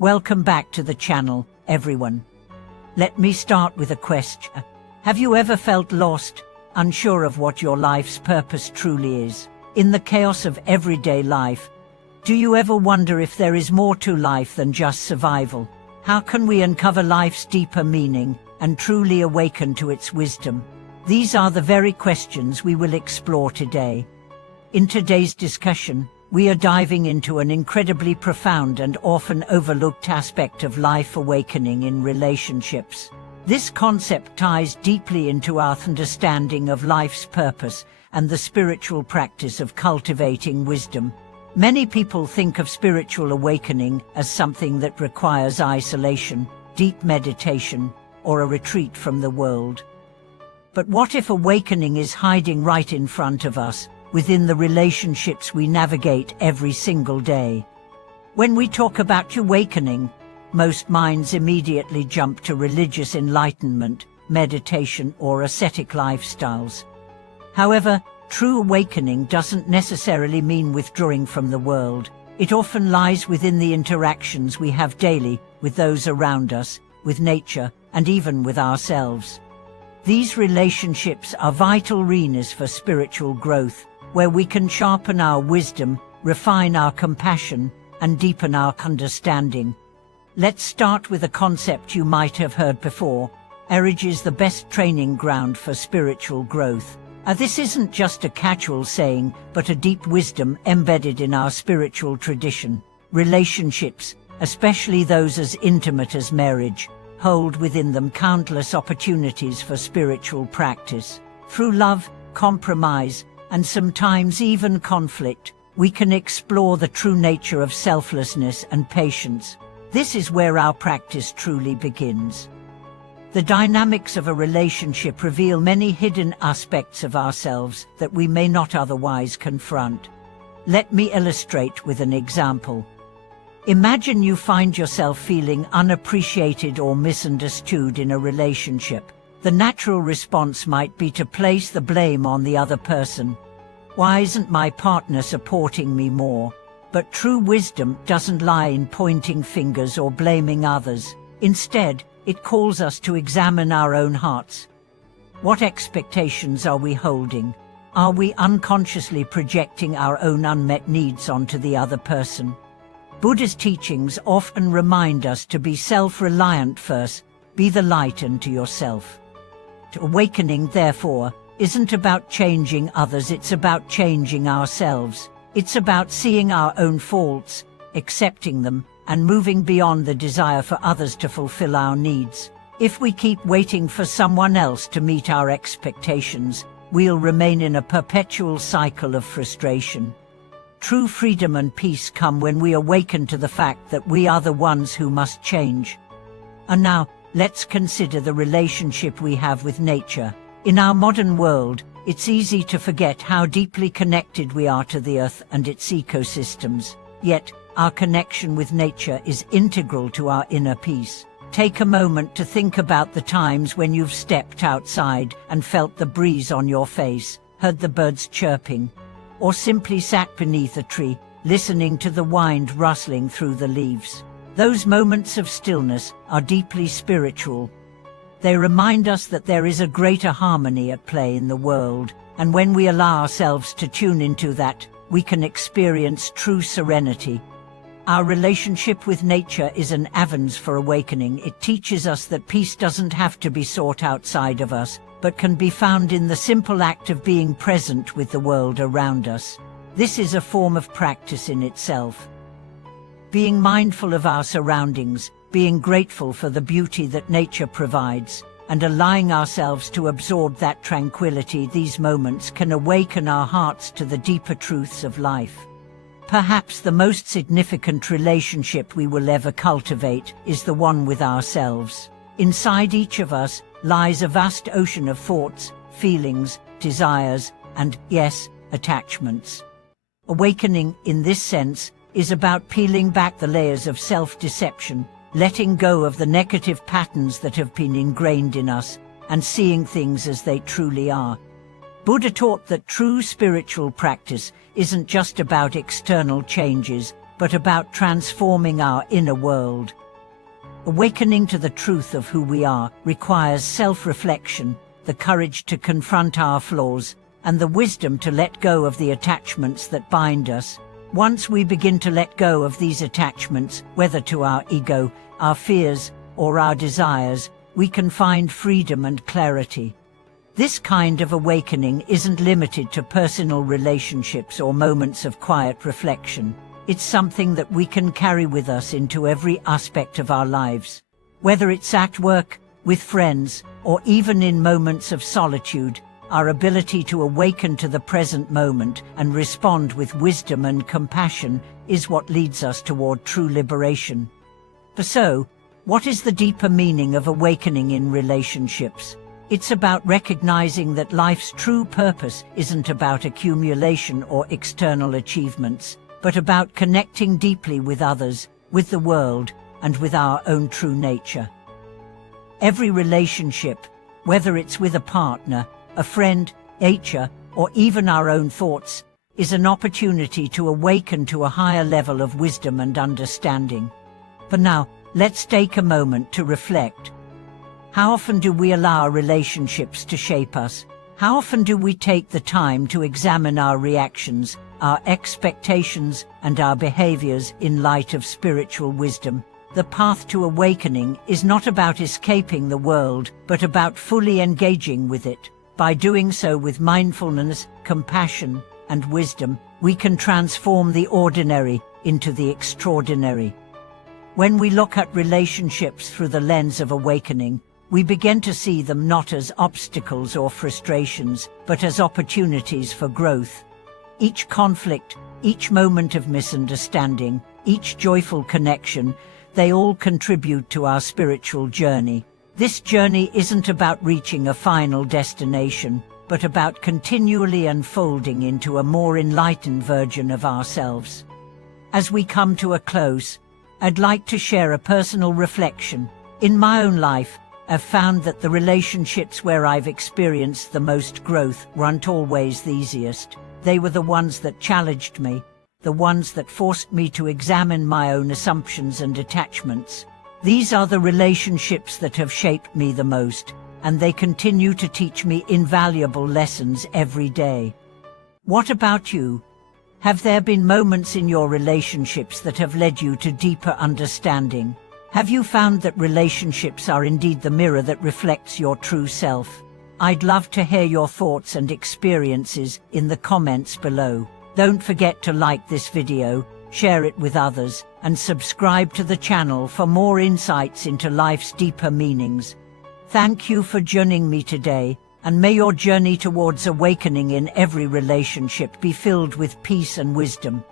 Welcome back to the channel, everyone. Let me start with a question. Have you ever felt lost, unsure of what your life's purpose truly is? In the chaos of everyday life, do you ever wonder if there is more to life than just survival? How can we uncover life's deeper meaning and truly awaken to its wisdom? These are the very questions we will explore today. In today's discussion, we are diving into an incredibly profound and often overlooked aspect of life: awakening in relationships. This concept ties deeply into our understanding of life's purpose and the spiritual practice of cultivating wisdom. Many people think of spiritual awakening as something that requires isolation, deep meditation, or a retreat from the world. But what if awakening is hiding right in front of us, within the relationships we navigate every single day? When we talk about awakening, most minds immediately jump to religious enlightenment, meditation, or ascetic lifestyles. However, true awakening doesn't necessarily mean withdrawing from the world. It often lies within the interactions we have daily with those around us, with nature, and even with ourselves. These relationships are vital arenas for spiritual growth, where we can sharpen our wisdom, refine our compassion, and deepen our understanding. Let's start with a concept you might have heard before. Marriage is the best training ground for spiritual growth. This isn't just a casual saying, but a deep wisdom embedded in our spiritual tradition. Relationships, especially those as intimate as marriage, hold within them countless opportunities for spiritual practice. Through love, compromise, and sometimes even conflict, we can explore the true nature of selflessness and patience. This is where our practice truly begins. The dynamics of a relationship reveal many hidden aspects of ourselves that we may not otherwise confront. Let me illustrate with an example. Imagine you find yourself feeling unappreciated or misunderstood in a relationship. The natural response might be to place the blame on the other person. Why isn't my partner supporting me more? But true wisdom doesn't lie in pointing fingers or blaming others. Instead, it calls us to examine our own hearts. What expectations are we holding? Are we unconsciously projecting our own unmet needs onto the other person? Buddha's teachings often remind us to be self-reliant first. Be the light unto yourself. Awakening, therefore, isn't about changing others, it's about changing ourselves. It's about seeing our own faults, accepting them, and moving beyond the desire for others to fulfill our needs. If we keep waiting for someone else to meet our expectations, we'll remain in a perpetual cycle of frustration. True freedom and peace come when we awaken to the fact that we are the ones who must change. And now, let's consider the relationship we have with nature. In our modern world, it's easy to forget how deeply connected we are to the earth and its ecosystems. Yet, our connection with nature is integral to our inner peace. Take a moment to think about the times when you've stepped outside and felt the breeze on your face, heard the birds chirping, or simply sat beneath a tree, listening to the wind rustling through the leaves. Those moments of stillness are deeply spiritual. They remind us that there is a greater harmony at play in the world, and when we allow ourselves to tune into that, we can experience true serenity. Our relationship with nature is an avenue for awakening. It teaches us that peace doesn't have to be sought outside of us, but can be found in the simple act of being present with the world around us. This is a form of practice in itself. Being mindful of our surroundings, being grateful for the beauty that nature provides, and allowing ourselves to absorb that tranquility, these moments can awaken our hearts to the deeper truths of life. Perhaps the most significant relationship we will ever cultivate is the one with ourselves. Inside each of us lies a vast ocean of thoughts, feelings, desires, and, yes, attachments. Awakening, in this sense, is about peeling back the layers of self-deception, letting go of the negative patterns that have been ingrained in us, and seeing things as they truly are. Buddha taught that true spiritual practice isn't just about external changes, but about transforming our inner world. Awakening to the truth of who we are requires self-reflection, the courage to confront our flaws, and the wisdom to let go of the attachments that bind us. Once we begin to let go of these attachments, whether to our ego, our fears, or our desires, we can find freedom and clarity. This kind of awakening isn't limited to personal relationships or moments of quiet reflection. It's something that we can carry with us into every aspect of our lives. Whether it's at work, with friends, or even in moments of solitude, our ability to awaken to the present moment and respond with wisdom and compassion is what leads us toward true liberation. So, what is the deeper meaning of awakening in relationships? It's about recognizing that life's true purpose isn't about accumulation or external achievements, but about connecting deeply with others, with the world, and with our own true nature. Every relationship, whether it's with a partner, a friend, nature, or even our own thoughts, is an opportunity to awaken to a higher level of wisdom and understanding. For now, let's take a moment to reflect. How often do we allow our relationships to shape us? How often do we take the time to examine our reactions, our expectations, and our behaviors in light of spiritual wisdom? The path to awakening is not about escaping the world, but about fully engaging with it. By doing so with mindfulness, compassion, and wisdom, we can transform the ordinary into the extraordinary. When we look at relationships through the lens of awakening, we begin to see them not as obstacles or frustrations, but as opportunities for growth. Each conflict, each moment of misunderstanding, each joyful connection, they all contribute to our spiritual journey. This journey isn't about reaching a final destination, but about continually unfolding into a more enlightened version of ourselves. As we come to a close, I'd like to share a personal reflection. In my own life, I've found that the relationships where I've experienced the most growth weren't always the easiest. They were the ones that challenged me, the ones that forced me to examine my own assumptions and attachments. These are the relationships that have shaped me the most, and they continue to teach me invaluable lessons every day. What about you? Have there been moments in your relationships that have led you to deeper understanding? Have you found that relationships are indeed the mirror that reflects your true self? I'd love to hear your thoughts and experiences in the comments below. Don't forget to like this video, share it with others, and subscribe to the channel for more insights into life's deeper meanings. Thank you for joining me today, and may your journey towards awakening in every relationship be filled with peace and wisdom.